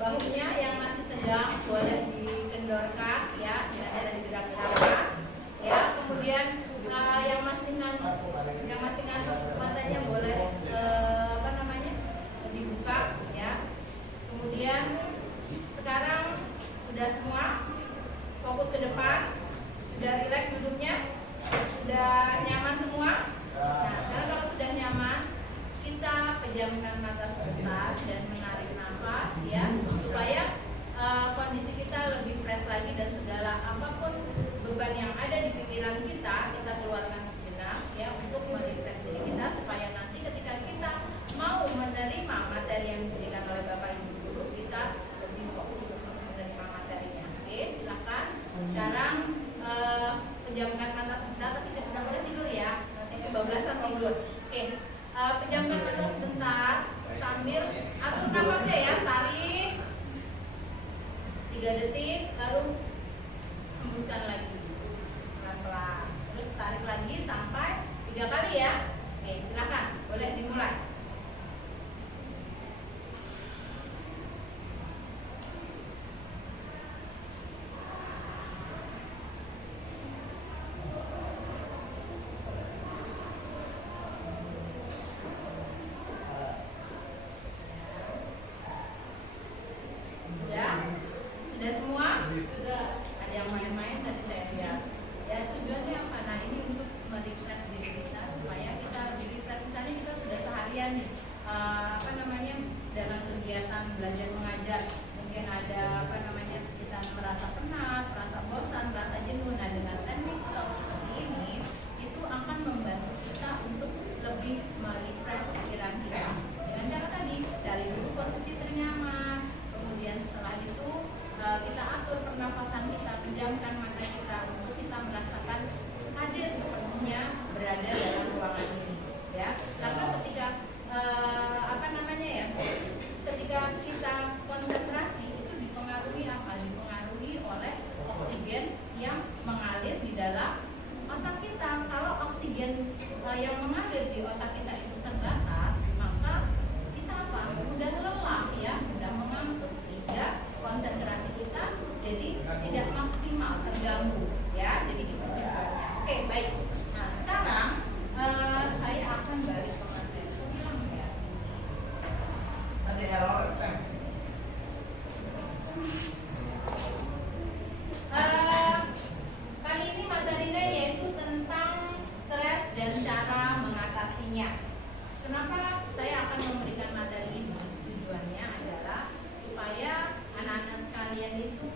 bahunya yang masih tegang boleh dikendorkan ya, tidak digerak-gerakkan ya. Kemudian yang masih ngantuk matanya boleh dibuka ya. Kemudian sekarang sudah semua fokus ke depan, sudah rileks duduknya, sudah nyaman semua. Nah, sekarang kalau sudah nyaman, kita pejamkan mata sebentar dan menarik nafas ya, supaya kondisi kita lebih fresh lagi dan segala apapun beban yang ada di pikiran kita keluarkan sejenak ya, untuk merefresh diri kita, supaya nanti ketika kita mau menerima materi yang diberikan oleh Bapak Ibu guru, kita lebih fokus untuk menerima materinya. Oke, silakan. Sekarang pejamkan mata sebentar, tapi tidak boleh tidur ya, nanti kebablasan tidur. Oke, pejamkan mata sebentar sambil atur nafasnya ya, tarik 3 detik, lalu hembuskan lagi pelan-pelan, terus tarik lagi sampai 3 kali ya. Oke, silakan, boleh dimulai. Sudah semua? Sudah. Ada yang main-main tadi saya lihat. Ya, tujuannya apa? Nah, ini untuk merefresh diri kita supaya kita lebih refresh. Misalnya kita sudah seharian nih, dalam kegiatan belajar mengajar, mungkin ada kita merasa penat, merasa bosan, merasa jenuh. Nah, dengan teknik seperti ini itu akan membantu kita untuk lebih merefresh pikiran kita. Dengan cara tadi, dari dulu posisi ternyaman, kemudian setelah itu kita atur pernapasan kita, pejamkan mata kita untuk kita merasakan hadir sepenuhnya berada dalam ruangan ini ya. Karena ketika ketika kita konsentrasi itu dipengaruhi apa? Dipengaruhi oleh oksigen yang mengalir di dalam otak kita. Kalau oksigen yang mengalir di otak kita itu terbatas, maka kita mudah lelah ya, mudah mengantuk, sehingga konsentrasi kita jadi tidak maksimal, terganggu ya. Jadi itu tujuannya. Oke, baik. Nah, sekarang saya akan balik ke materi ulang ya. Ada error kali ini materinya yaitu tentang stres dan cara mengatasinya. Kenapa saya akan memberikan materi ini? Tujuannya adalah supaya anak-anak sekalian itu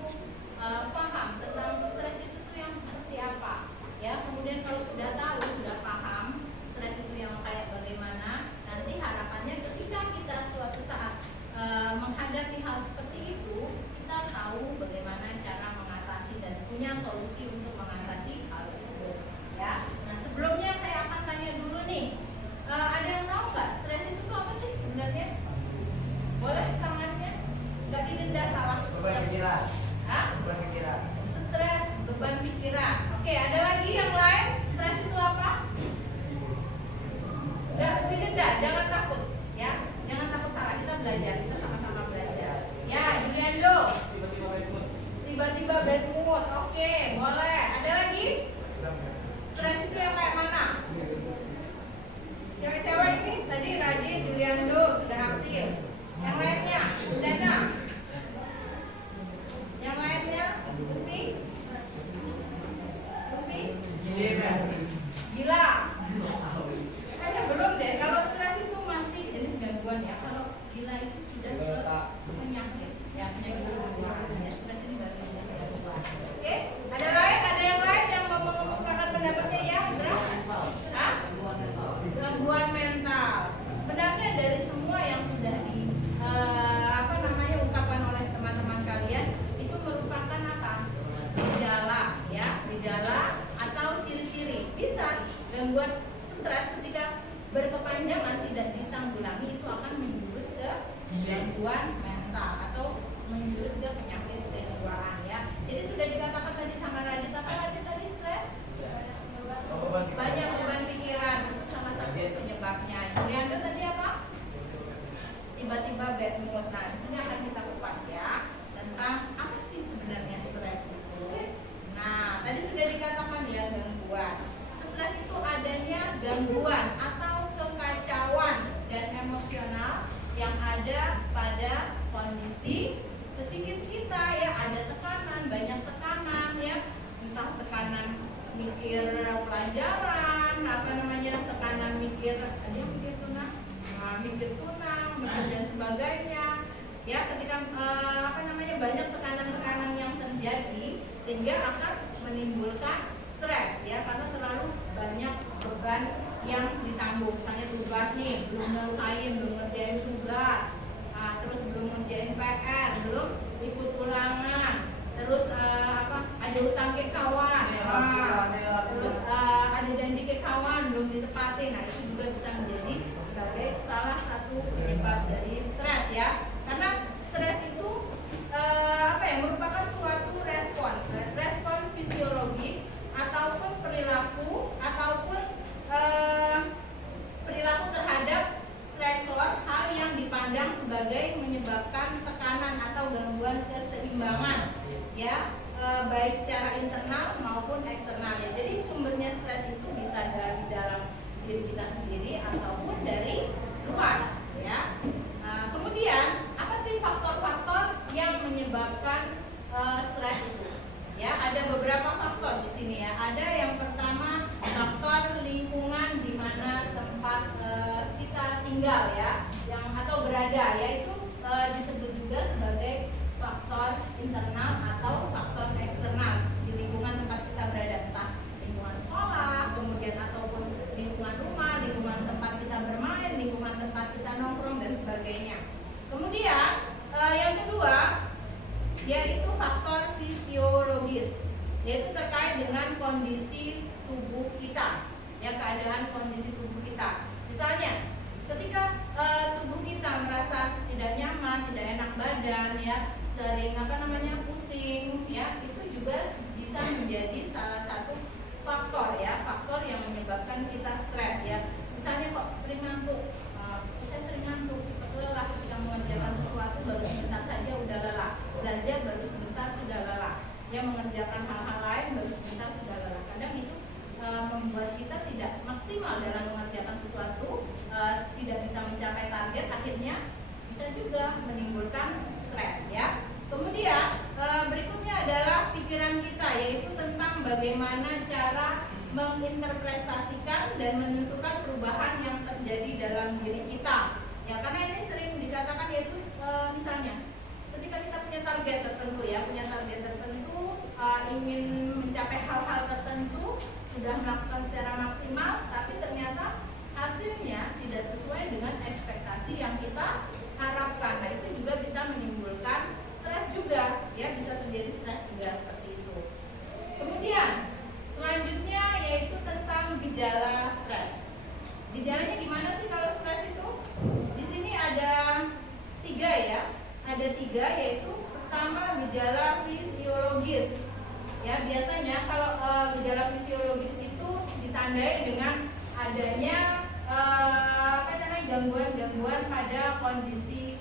paham tentang stres itu tuh yang seperti apa ya. Kemudian kalau sudah tahu, sudah paham stres itu yang kayak bagaimana, nanti harapannya ketika kita suatu saat menghadapi hal seperti itu, kita tahu bagaimana cara mengatasi dan punya solusi untuk mengatasi hal tersebut ya. Nah, sebelumnya saya akan tanya dulu nih, ada yang tahu nggak stres itu tuh apa sih sebenarnya? Boleh tangannya? Nggak didenda, salah. beban pikiran. Hah? Beban pikiran. Stres, beban pikiran. Oke, ada lagi yang lain? Stres itu apa? Nggak didenda, jangan takut ya. Jangan takut salah, kita belajar, kita sama-sama belajar. Ya, Juliando. Tiba-tiba bad mood. Oke, boleh. Ada lagi? Stres itu yang kayak mana? Cewek-cewek ini tadi Radit, Juliando sudah aktif. Yang lainnya, Dana. Yang lainnya, Tupi. Gila. Kayaknya belum deh. Kalau stres itu masih jenis gangguan ya. Kalau gila itu sudah ke penyakit. Ya, penyakit gangguan. Ya, stres ini baru jenis gangguan. Oke, ada lain? Ada yang lain yang mau mengungkapkan pendapatnya ya? Indra? Hah? Gangguan mental. Sebenarnya dari semua yang sudah ungkapan oleh teman-teman kalian itu merupakan apa? Gejala ya, gejala atau ciri-ciri. Bisa gangguan stres ketika berkepanjangan tidak ditanggulangi itu akan menjurus ke gangguan mental atau menjurus ke penyakit kejiwaan ya. Jadi sudah dikatakan tadi sama Radit, apa Radit tadi stres? Banyak beban pikiran, itu salah satu penyebabnya. Juliando tadi apa? Tiba-tiba bad mood. Nah, di sini akan kita kupas ya. kondisi psikis kita ya, ada tekanan, banyak tekanan ya, entah tekanan mikir pelajaran, apa namanya, tekanan mikir, ada yang mikir tunang, mikir dan sebagainya ya. Ketika apa namanya, banyak tekanan-tekanan yang terjadi sehingga akan menimbulkan stres ya, karena terlalu banyak beban yang ditanggung. Misalnya tugas nih, belum nyelesain, belum ngerjain tugas, terus belum ngerjain PR, belum ikut ulangan, terus ada utang ke kawan, terus ada janji ke kawan belum ditepati. Nah, itu juga bisa menjadi sebagai salah satu penyebab dari stres ya. Karena stres itu merupakan suatu respon fisiologi ataupun perilaku terhadap stresor, hal yang dipandang sebagai menyebabkan tekanan atau gangguan keseimbangan ya, baik secara internal maupun eksternal ya. Jadi sumbernya stres itu bisa dari dalam diri kita sendiri ataupun dari luar ya. Kemudian apa sih faktor-faktor yang menyebabkan stres itu? Ya, ada beberapa faktor di sini ya. Ada yang pertama, faktor lingkungan di mana tempat kita tinggal ya, yang atau berada, yaitu disebut juga sebagai faktor internal atau faktor eksternal di lingkungan tempat kita berada, entah lingkungan sekolah, kemudian ataupun lingkungan rumah, lingkungan tempat kita bermain, lingkungan tempat kita nongkrong dan sebagainya. Kemudian yang kedua yaitu faktor fisiologis, yaitu terkait dengan kondisi tubuh kita ya, keadaan kondisi tubuh kita. Misalnya ketika tubuh kita merasa tidak nyaman, tidak enak badan ya, sering pusing ya, itu juga bisa menjadi salah satu faktor ya, faktor yang menyebabkan kita stres ya. Misalnya kok sering ngantuk, saya sering ngantuk, cepat lelah ketika mengerjakan sesuatu, baru sebentar saja udah lelah, belajar baru sebentar sudah lelah ya, mengerjakan hal-hal lain baru sebentar sudah lelah. Kadang itu membuat kita tidak maksimal dalam mengerjakan sesuatu, tidak bisa mencapai target, akhirnya bisa juga menimbulkan stres ya. Kemudian berikutnya adalah pikiran kita, yaitu tentang bagaimana cara menginterpretasikan dan menentukan perubahan yang terjadi dalam diri kita ya. Karena ini sering dikatakan, yaitu misalnya ketika kita punya target tertentu ya, ingin mencapai hal-hal tertentu, sudah melakukan secara maksimal, tapi ternyata hasilnya tidak sesuai dengan ekspektasi yang kita harapkan. Nah, itu juga bisa menimbulkan stres juga ya, bisa terjadi stres juga seperti itu. Kemudian selanjutnya yaitu tentang gejala stres. Gejalanya gimana sih kalau stres itu? Di sini ada 3 ya, ada 3, yaitu pertama gejala fisiologis ya. Biasanya kalau gejala fisiologis itu ditandai dengan adanya gangguan-gangguan pada kondisi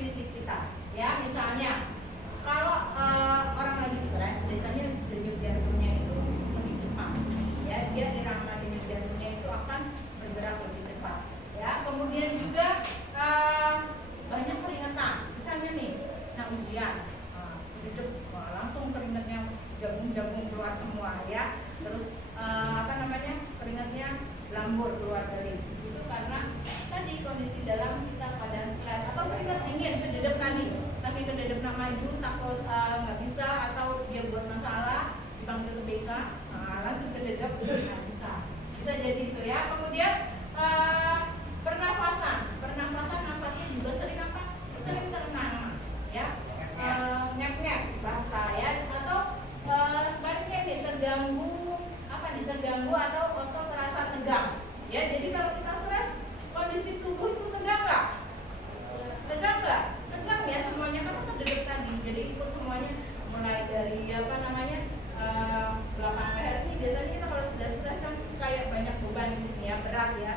fisik kita ya. Misalnya kalau orang lagi stres, biasanya denyut jantungnya itu lebih cepat ya, dia irama denyut jantungnya itu akan bergerak lebih cepat ya. Kemudian juga banyak keringetan, misalnya nih ujian, langsung keringetnya jagung-jagung keluar semua ya. Terus keringetnya lambur keluar dari itu karena tadi kondisi dalam kita pada stres. Atau keringet dingin, kededep tadi, tapi kededep nak maju takut nggak bisa, atau dia buat masalah dipanggil ke BK, langsung kededep nggak bisa jadi itu ya. Kemudian pernafasan nampaknya juga sering terenang ya, ngep-ngep bahasa ya, atau sebaliknya nih terganggu atau terasa tegang ya. Jadi kalau kita stres, kondisi tubuh itu tegang nggak? Tegang ya semuanya, kan kededep tadi, jadi ikut semuanya, mulai dari belakang leher ini. Biasanya kita kalau sudah stres kan kayak banyak beban di sini ya, berat ya.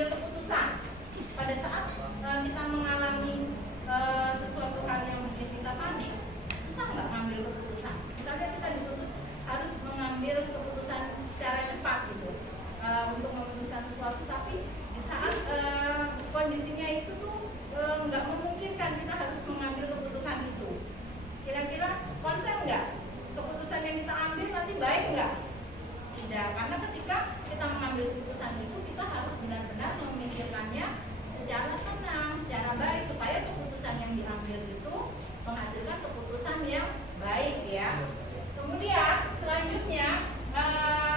mengambil keputusan pada saat kita mengalami sesuatu hal yang bikin kita panik. Susah nggak mengambil keputusan? Misalnya kita dituntut harus mengambil keputusan secara cepat gitu untuk memutuskan sesuatu, tapi di saat kondisinya itu tuh nggak memungkinkan kita harus mengambil keputusan itu. Kira-kira konsen nggak? Keputusan yang kita ambil nanti baik nggak? Tidak, karena ketika kita mengambil keputusan itu kita harus benar-benar memikirkannya secara tenang, secara baik, supaya keputusan yang diambil itu menghasilkan keputusan yang baik ya. Kemudian selanjutnya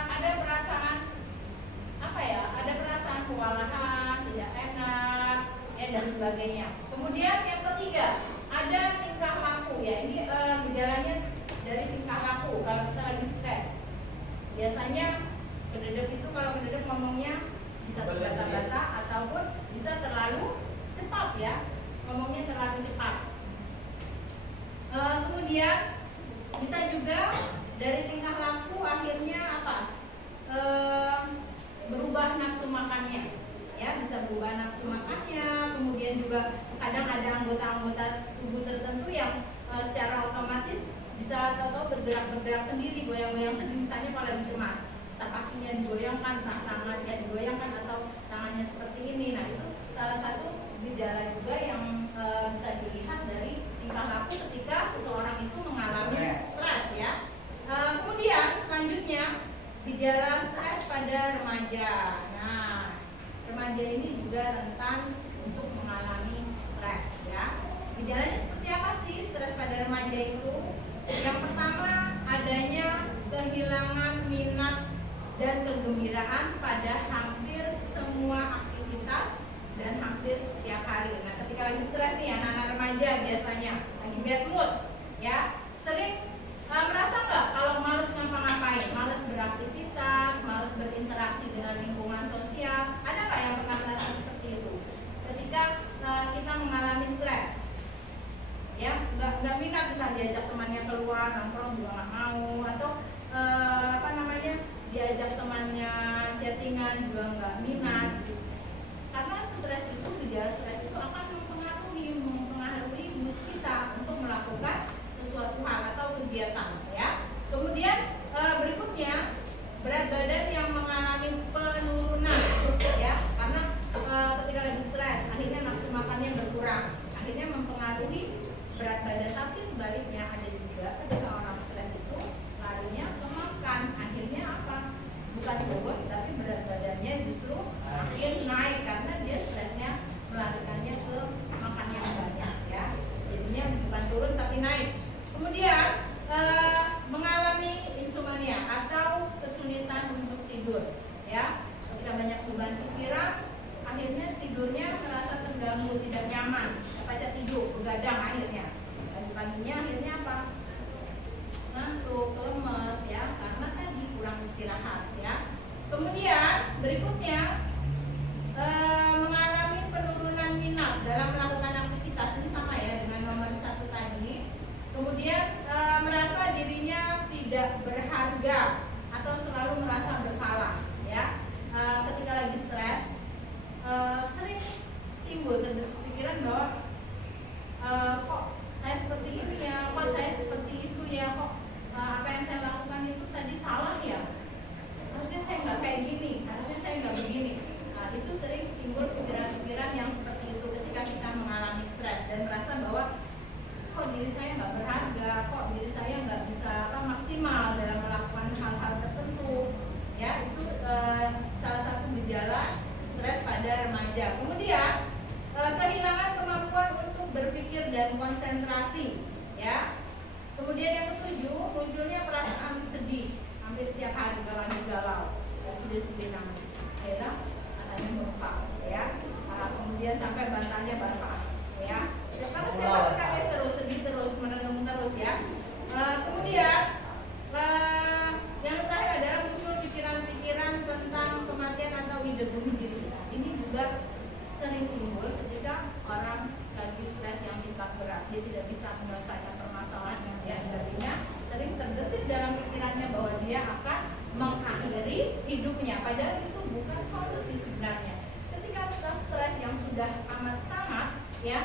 ada perasaan apa ya? Ada perasaan kewalahan, tidak enak, ya dan sebagainya. Kemudian yang ketiga ada tingkah laku ya. Ini gejalanya dari tingkah laku kalau kita lagi stres. Biasanya kededep itu kalau kededep ngomongnya bisa terbata-bata ataupun bisa terlalu cepat ya, ngomongnya terlalu cepat. Kemudian bisa juga dari tingkah laku akhirnya apa? Berubah nafsu makannya, ya bisa berubah nafsu makannya. Kemudian juga kadang ada anggota-anggota tubuh tertentu yang secara otomatis bisa tahu bergerak sendiri, goyang-goyang sendiri. Misalnya kalau lagi cemas, kakinya digoyangkan, tangannya digoyangkan, atau tangannya seperti ini. Nah itu salah satu gejala juga yang bisa dilihat dari tingkah laku ketika seseorang itu mengalami stres ya. Kemudian selanjutnya gejala stres pada remaja. Nah remaja ini juga rentan untuk mengalami stres ya. Gejalanya seperti apa sih stres pada remaja itu? Yang pertama adanya kehilangan minat dan kegembiraan pada hampir semua aktivitas dan hampir setiap hari. Nah ketika lagi stres nih anak-anak remaja biasanya lagi bad mood ya, sering merasa nggak kalau males ngapa-ngapain, males beraktivitas, males berinteraksi dengan lingkungan sosial. Ada nggak yang pernah merasa seperti itu ketika kita mengalami stres? Ya, nggak minat bisa diajak temannya keluar nongkrong juga nggak mau, atau diajak temannya chattingan juga nggak minat. Karena stres itu, gejala stres itu akan mempengaruhi mood kita untuk melakukan sesuatu hal atau kegiatan ya. Kemudian berikutnya berat badan yang mengalami penurunan ya, karena ketika lagi stres akhirnya nafsu makannya berkurang, akhirnya mempengaruhi berat badan. Tapi sebaliknya ada juga ketika orang stres itu larinya ke makan, akhirnya apa? Bukan turun tapi berat badannya justru makin naik karena dia stresnya melarikannya ke makan yang banyak ya. Jadinya bukan turun tapi naik. Kemudian mengalami insomnia atau kesulitan untuk tidur ya. Ketika banyak beban pikiran akhirnya tidurnya merasa terganggu, tidak nyaman, baca tidur, begadang akhirnya. Pagi-paginya akhirnya apa? Ngantuk, lemes ya, karena tadi kurang istirahat ya. Kemudian berikutnya mengalami penurunan minat dalam melakukan aktivitas. Ini sama ya dengan nomor 1 tadi. Kemudian merasa dirinya tidak berharga atau selalu merasa bersalah ya. Ketika lagi stres sering timbul terbesit pikiran bahwa kok saya seperti ini ya, kok saya seperti itu ya, kok apa yang saya lakukan itu tadi salah ya, harusnya saya nggak kayak gini, harusnya saya nggak begini. Nah itu sering timbul pikiran-pikiran yang seperti itu ketika kita mengalami stres dan merasa bahwa kok diri saya nggak berharga, kok diri saya nggak bisa maksimal dalam melakukan hal-hal tertentu ya. Itu salah satu gejala stres pada remaja. Kemudian kehilangan kemampuan untuk berpikir dan konsentrasi ya. Kemudian yang ketujuh, munculnya perasaan sedih hampir setiap hari kalau lagi galau, sedih-sedih nangis, ya, matanya bengkak ya. Kemudian sampai bantalnya basah ya. Karena setiap hari nangis terus, sedih terus, merenung terus ya. Kemudian yang terakhir adalah muncul pikiran-pikiran tentang kematian atau hidup bunuh diri kita. Ini juga sering timbul ketika orang lagi stres yang tingkat berat, dia tidak bisa menyelesaikan permasalahan yang dihadapinya, sering terbesit dalam pikirannya bahwa dia akan mengakhiri hidupnya, padahal itu bukan solusi sebenarnya. ketika kita stres yang sudah amat sangat ya,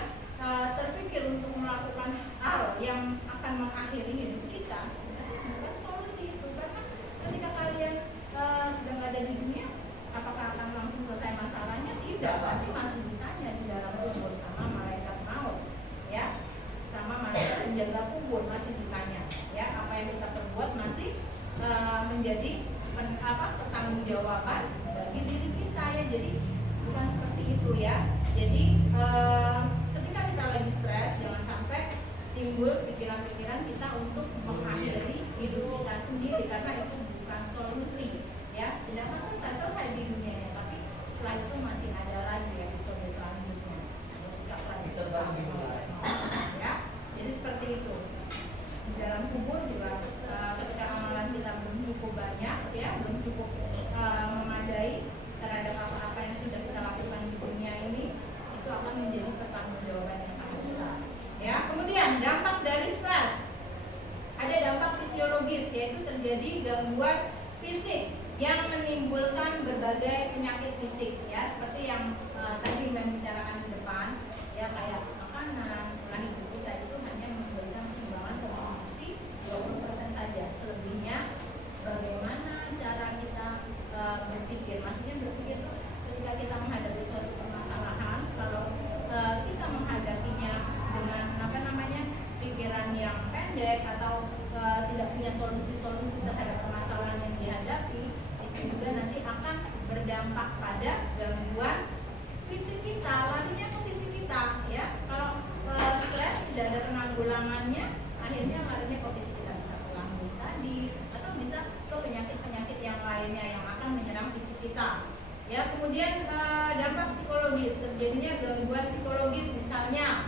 terpikir untuk melakukan hal yang akan mengakhiri hidup kita, sebenarnya bukan solusi itu. Karena ketika kalian sudah nggak ada di dunia, apakah akan langsung selesai masalahnya? Tidak, berarti masih ditanya di dalam kubur sama malaikat maut, ya, sama malaikat penjaga kubur masih ditanya, ya, apa yang kita perbuat masih menjadi pertanggungjawaban bagi diri kita, ya. Jadi bukan seperti itu, ya. Jadi ketika kita lagi stres, jangan sampai timbul pikiran-pikiran kita untuk mengakhiri hidup kita sendiri, karena itu bukan solusi, ya. Tidak akan selesai di dunianya, tapi setelah itu masih ada lagi episode selanjutnya. Ya, jadi seperti itu. Di dalam kubur juga ketika amalan kita belum cukup banyak, ya, belum cukup memadai terhadap apa-apa yang sudah kita lakukan di dunia ini, itu akan menjadi pertanggungjawaban yang sangat besar. Ya, kemudian dampak dari stres. Ada dampak fisiologis, yaitu terjadi gangguan fisik yang menimbulkan berbagai penyakit fisik, ya, seperti yang tadi membicarakan di depan, ya, kayak makanan, pola hidup kita itu hanya memberikan sumbangan kontribusi 20% saja. Selebihnya bagaimana cara kita berpikir. Maksudnya berpikir itu ketika kita menghadapi suatu permasalahan, kalau kita menghadapinya dengan pikiran yang pendek atau tidak punya solusi-solusi terhadap permasalahan yang dihadapi, itu juga nanti akan berdampak pada gangguan fisik kita, larinya ke fisik kita, ya. Kalau stres tidak ada penanggulangannya, akhirnya larinya ke fisik kita, bisa ke lambung tadi atau bisa ke penyakit-penyakit yang lainnya yang akan menyerang fisik kita, ya. Kemudian dampak psikologis, terjadinya gangguan psikologis, misalnya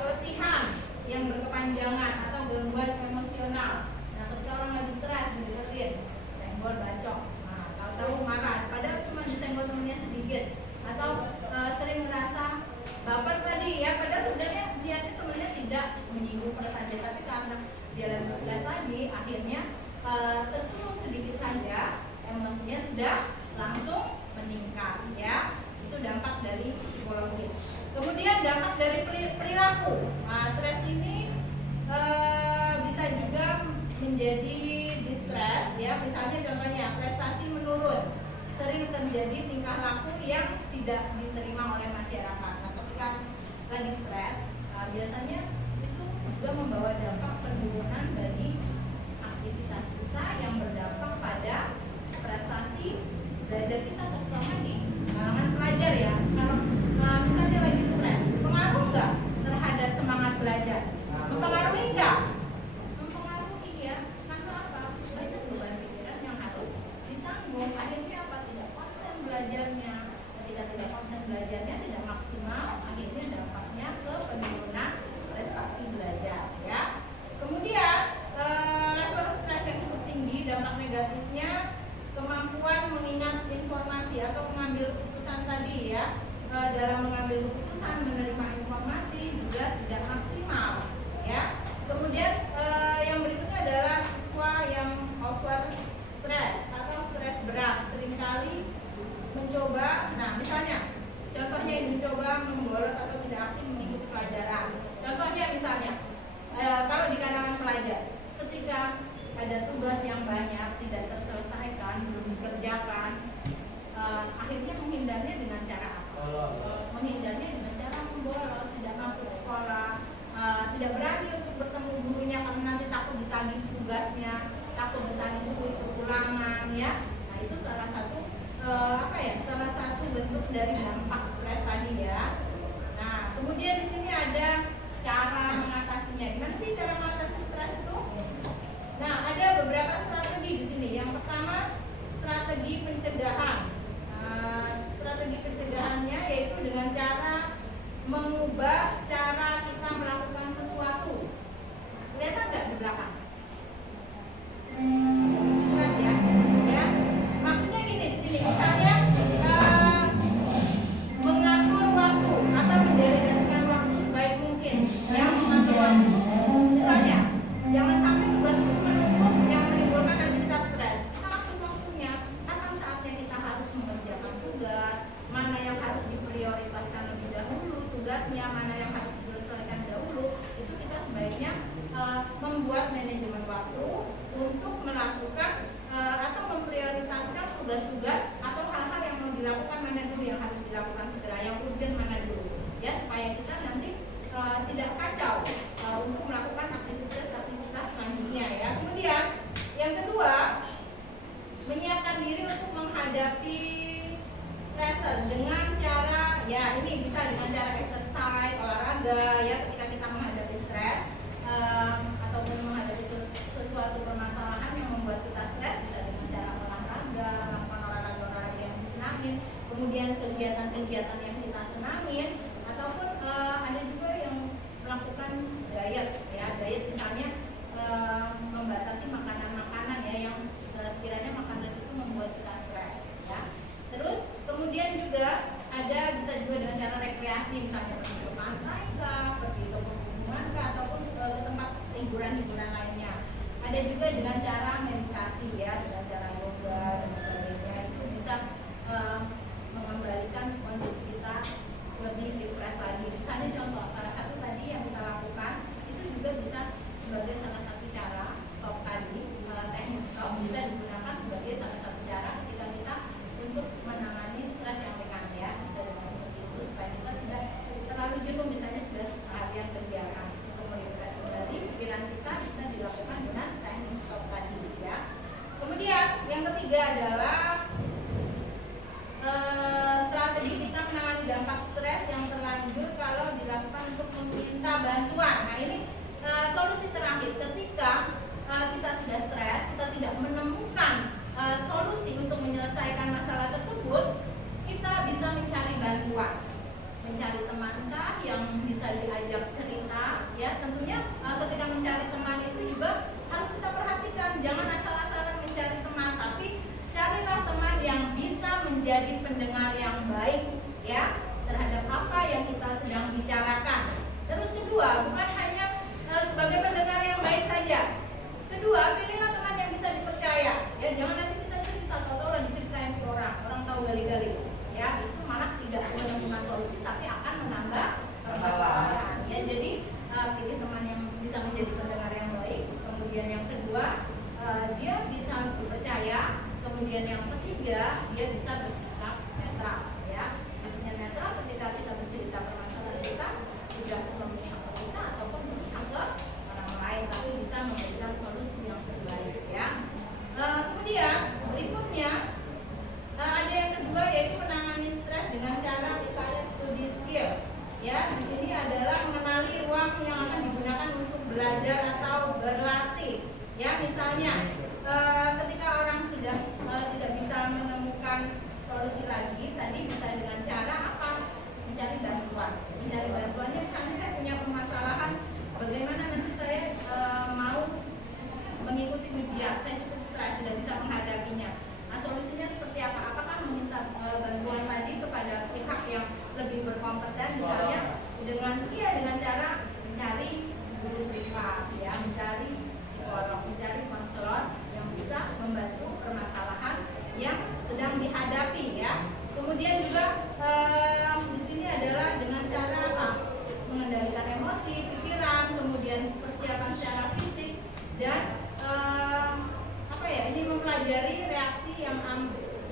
keletihan yang berkepanjangan atau gangguan emosional. Nah, ketika orang lagi stres, dideketin, senggol, bacok, nah, tahu-tahu marah, padahal cuma disenggol temennya sedikit, atau sering merasa baper tadi, ya, padahal sebenarnya dia itu temennya tidak menyinggung perasaan dia, tapi karena dia lagi stres tadi, akhirnya tersulut sedikit saja, emosinya sudah langsung meningkat, ya. Itu dampak dari psikologis. Kemudian dampak dari perilaku. Nah, stres ini bisa juga menjadi distress, ya. Misalnya contohnya prestasi menurun, sering terjadi tingkah laku yang tidak diterima oleh masyarakat. Nah, ketika lagi stres, biasanya itu juga membawa dampak penurunan bagi aktivitas kita yang berdampak pada prestasi belajar kita, terutama di kalangan pelajar, ya. Kalau misalnya lagi stres, pengaruh nggak terhadap semangat belajar? Mempengaruhi nggak? Mempengaruhi, ya. Karena apa? Banyak beban pikiran yang harus ditanggung. Akhirnya apa? Tidak konsen belajarnya. Ketika tidak konsen belajarnya, tidak maksimal, akhirnya dampaknya ke penurunan prestasi belajar, ya. Kemudian level stres yang cukup tinggi, dampak negatifnya kemampuan mengingat informasi atau mengambil keputusan tadi, ya. Dalam mengambil keputusan, menerima informasi juga tidak maksimal, ya. Kemudian yang berikutnya adalah siswa yang over stress atau stres berat, seringkali mencoba, nah misalnya contohnya ini, mencoba membolos atau tidak aktif mengikuti pelajaran. Contohnya misalnya kalau di kalangan pelajar, ketika ada tugas yang banyak tidak terselesaikan, belum dikerjakan, akhirnya menghindarnya dengan cara apa? Menghindarnya dengan cara membolos, tidak masuk sekolah, tidak berani untuk bertemu gurunya karena nanti takut ditagih tugasnya, takut ditagih itu ulangan, ya. Nah, itu salah satu salah satu bentuk dari dampak stres tadi, ya. Nah, kemudian di sini ada cara mengatasinya. Gimana sih cara mengatasi stres itu? Nah, ada beberapa strategi di sini. Yang pertama, strategi pencegahan. Strategi pencegahannya yaitu dengan cara mengubah cara kita melakukan sesuatu. Kelihatan nggak di belakang? Jelas, ya? Ya. Maksudnya gini di sini, misalnya mengatur waktu atau mendelegasikan waktu sebaik mungkin. Yang mengatur waktu, misalnya jangan sampai tugas itu menumpuk yang menimbulkan aktivitas stres. Kita atur waktunya, kapan saatnya kita tugas-tugas atau hal-hal yang mau dilakukan mana dulu yang harus dilakukan segera, yang urgent mana dulu, ya supaya kita nanti tidak kacau untuk melakukan aktivitas selanjutnya ya. Kemudian yang kedua, menyiapkan diri untuk menghadapi stressor dengan cara, ya ini bisa dengan cara exercise, olahraga ya ketika kita menghadapi stres ataupun menghadapi sesuatu permasalahan yang membuat kita stres, bisa dengan cara olahraga, melakukan olahraga yang disenangin, kemudian kegiatan-kegiatan yang kita senangin, ataupun ada juga yang melakukan diet ya, diet misalnya membatasi makanan-makanan ya yang sekiranya makanan itu membuat kita stres ya. Terus kemudian juga ada bisa juga dengan cara rekreasi, misalnya pergi ke pantai kah, pergi ke pegunungan kah, ataupun ke tempat hiburan-hiburan lainnya. Ada juga dengan cara meditasi ya, dengan cara yoga dan sebagainya. Itu bisa mengembalikan kondisi kita lebih refresh lagi. Misalnya contoh, salah satu tadi yang kita lakukan itu juga bisa sebagai salah satu cara stop tadi, teknik stop bisa digunakan sebagai salah satu cara ketika kita untuk menangani stres yang ringan ya, bisa dengan seperti itu supaya kita tidak terlalu jenuh, misalnya sudah seharian kegiatan. Untuk merefresh kembali pikiran kita bisa dilakukan dengan teknik stop tadi ya. Kemudian yang ketiga adalah strategi kita menangani dampak stres yang terlanjur kalau dilakukan untuk meminta bantuan. Nah ini solusi terakhir ketika kita sudah stres, kita tidak menemukan solusi untuk menyelesaikan masalah tersebut, kita bisa mencari bantuan, mencari teman yang bisa diajak cerita ya. Tentunya ketika mencari teman itu juga harus kita perhatikan, jangan asal-asalan mencari teman, tapi carilah teman yang bisa menjadi pendengar yang baik ya terhadap apa yang kita sedang bicarakan. Terus kedua, bukan hanya sebagai pendengar yang baik saja. Kedua, pilihlah teman yang bisa dipercaya ya, jangan nanti kita cerita atau lagi diceritain ke orang tahu gali-gali ya, itu malah tidak menemukan solusi tapi akan menambah permasalahan ya. Jadi pilih teman yang bisa menjadi pendengar yang baik. Kemudian yang kedua, dia bisa dipercaya. Kemudian yang ketiga, dia bisa bersikap netral ya. Maksudnya netral ketika kita bercerita permasalahan kita tidak memihak ke kita ataupun memihak ke orang lain, tapi bisa memberikan solusi yang terbaik ya. Kemudian berikutnya ada yang kedua, yaitu menangani stres dengan cara misalnya studi skill ya. Di sini adalah mengenali ruang yang akan digunakan untuk belajar atau berlatih ya. Misalnya ketika orang sudah tidak bisa menemukan solusi lagi, tadi bisa dengan cara apa? Mencari bantuan. Mencari bantuannya, misalnya saya punya permasalahan, bagaimana nanti saya mau mengikuti ujian, saya cukup stres, tidak bisa menghadapinya. Nah, solusinya seperti apa? Apakah meminta bantuan tadi kepada pihak yang lebih berkompeten, misalnya dengan cara mencari guru privat ya, mencari psikolog, mencari konselor yang bisa membantu permasalahan yang sedang dihadapi ya. Kemudian juga di sini adalah dengan cara apa? Mengendalikan emosi, pikiran, kemudian persiapan secara fisik dan ini mempelajari reaksi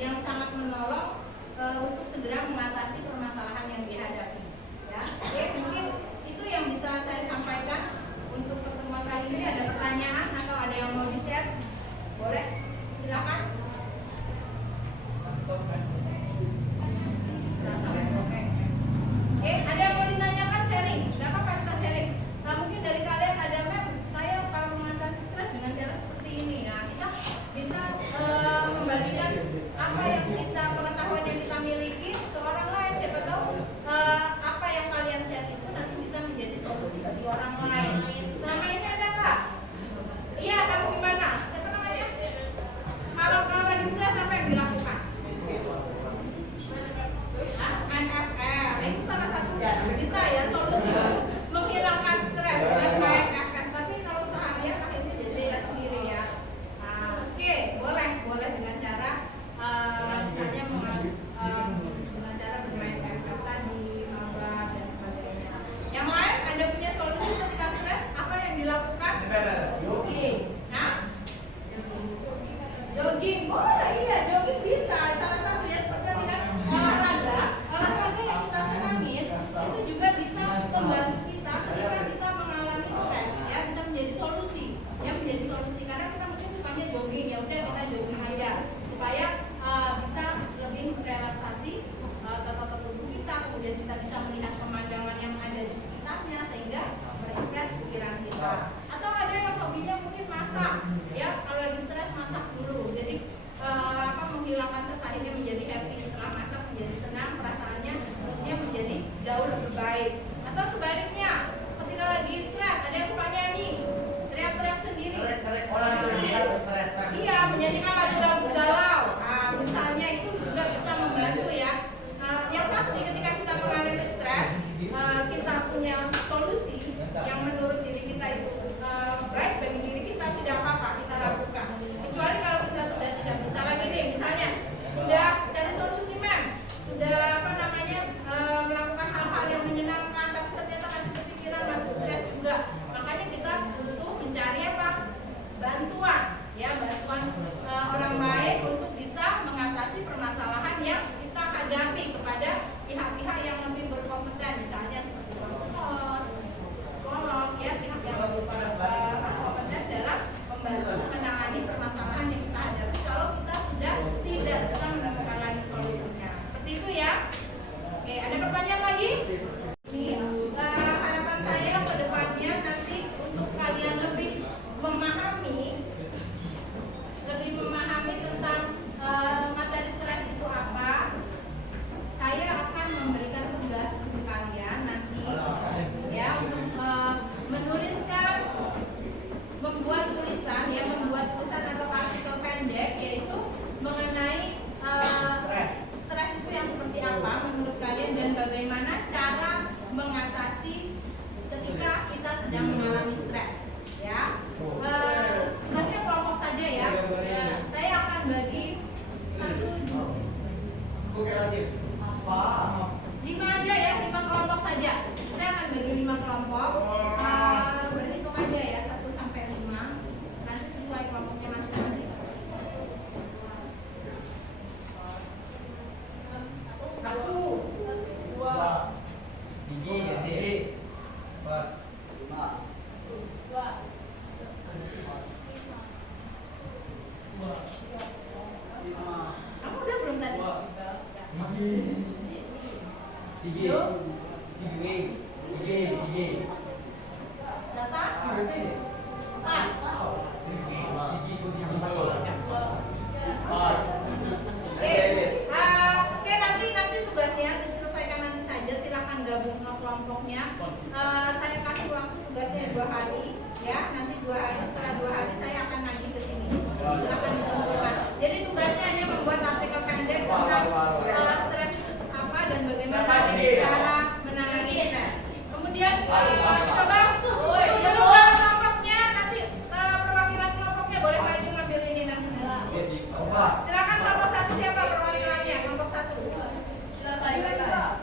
yang sangat menolong untuk segera mengatasi permasalahan yang dihadapi ya. Oke, mungkin itu yang bisa saya sampaikan untuk pertemuan kali ini. Ada pertanyaan atau ada yang mau di-share? Boleh, silakan. Ada yang mau dinanyakan, sharing? Gak apa-apa, kita sharing. Mungkin dari kalian ada, saya kalau mengatasi stres dengan cara seperti ini. Nah, kita bisa membagikan apa yang kita, pengetahuan yang kita miliki ke orang lain. Siapa tahu apa yang kalian share itu nanti bisa menjadi solusi bagi orang lain. Selama ini ada nggak? Iya, kamu gimana? Siapa namanya? Kalau lagi stres apa yang dilakukan? Main FF. Itu salah satu bisa ya solusi untuk menghilangkan stres dengan main FF. Tapi kalau seharian akhirnya jadi stres sendiri ya. Oke, boleh dengan cara misalnya dengan cara bermain FF tadi, maba dan sebagainya. Yang lain ada punya solusi ketika stres apa yang dilakukan? Jogging. Nah, jogging boleh, iya jogging bisa. melakukan stres akhirnya menjadi happy, setelah masak menjadi senang, perasaannya moodnya menjadi jauh lebih baik. Atau sebaliknya, ketika lagi stres ada yang suka nyanyi, teriak-teriak sendiri. Orang stres. Iya, menyanyikan lagu-lagu galau. Nah, misalnya itu juga bisa membantu ya. Yang pasti ketika kita mengalami stres, kita punya solusi yang menurut diri kita itu baik bagi diri kita, tidak apa-apa kita lakukan. Kecuali kalau kita sudah tidak bisa lagi nih, misalnya sudah cari solusi sudah melakukan hal-hal yang menyenangkan, tapi ternyata masih kepikiran, masih stres juga. Makanya kita butuh mencari apa? Bantuan, ya bantuan orang baik untuk bisa mengatasi permasalahan yang kita hadapi kepada pihak-pihak yang lebih berkompeten, misalnya seperti konselor, psikolog, ya pihak yang berkompeten dalam membantu menangani permasalahan yang kita hadapi kalau kita sudah tidak bisa menemukan lagi solusinya. Seperti itu ya. Oke, ada pertanyaan lagi? Ini harapan saya ke depannya nanti untuk kalian lebih memahami tentang materi stres itu apa. Saya akan memberikan tugas untuk kalian nanti ya untuk membuat tulisan atau artikel pendek yaitu mengenai stres itu yang seperti apa menurut kalian dan bagaimana cara mengatasi ketika kita sedang mengalami stres ya. Tugasnya kelompok saja ya. Saya akan bagi 5 aja ya, 5 kelompok saja. Saya akan bagi 5 kelompok. Berhitung aja ya 1 sampai 5. Nanti sesuai kelompoknya masing-masing. 1, 2, 5. Kamu udah belum tadi? Oke, nanti tugasnya diselesaikan nanti saja. Silahkan gabung ke kelompoknya. Saya kasih waktu tugasnya 2 hari, ya. Nanti 2 hari. Setelah 2 hari saya akan nagih ke sini. Silahkan ditentukan. Jadi tugasnya hanya membuat artikel pendek tentang stres itu apa dan bagaimana cara menangani stres. Kemudian kita bahas tuh kelompoknya nanti perwakilan kelompoknya boleh maju ngambil ini nanti. Silakan kelompok 1 siapa perwakilannya? Kelompok 1. Silakan.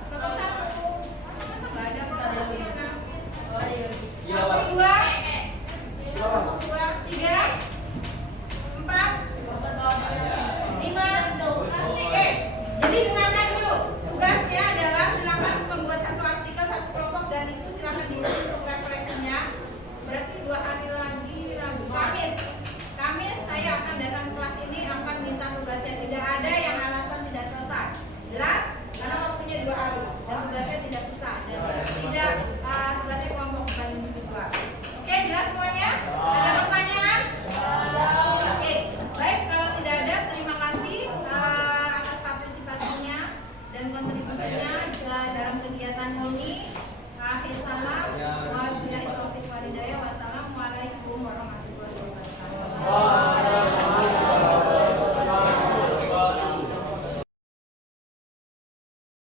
Kelompok 1. Masa nggak ada perwakilan? Kelompok 2. Kelompok 2, 3, 4, 5. Oke. Jadi dengarkan dulu. Tugasnya adalah silakan membuat 1 artikel 1 kelompok dan itu silakan diisi untuk referensinya. Berarti 2 hari lagi Rabu. Kamis saya akan datang ke kelas ini akan minta tugasnya. Tidak ada yang alasan tidak selesai. Jelas? Karena waktunya 2 hari dan tugasnya tidak susah dan tidak tugasnya kelompok bukan individual. Oke, jelas semuanya? Ada pertanyaan? Oke, baik kalau tidak ada terima kasih atas partisipasinya dan kontribusinya dalam kegiatan ini.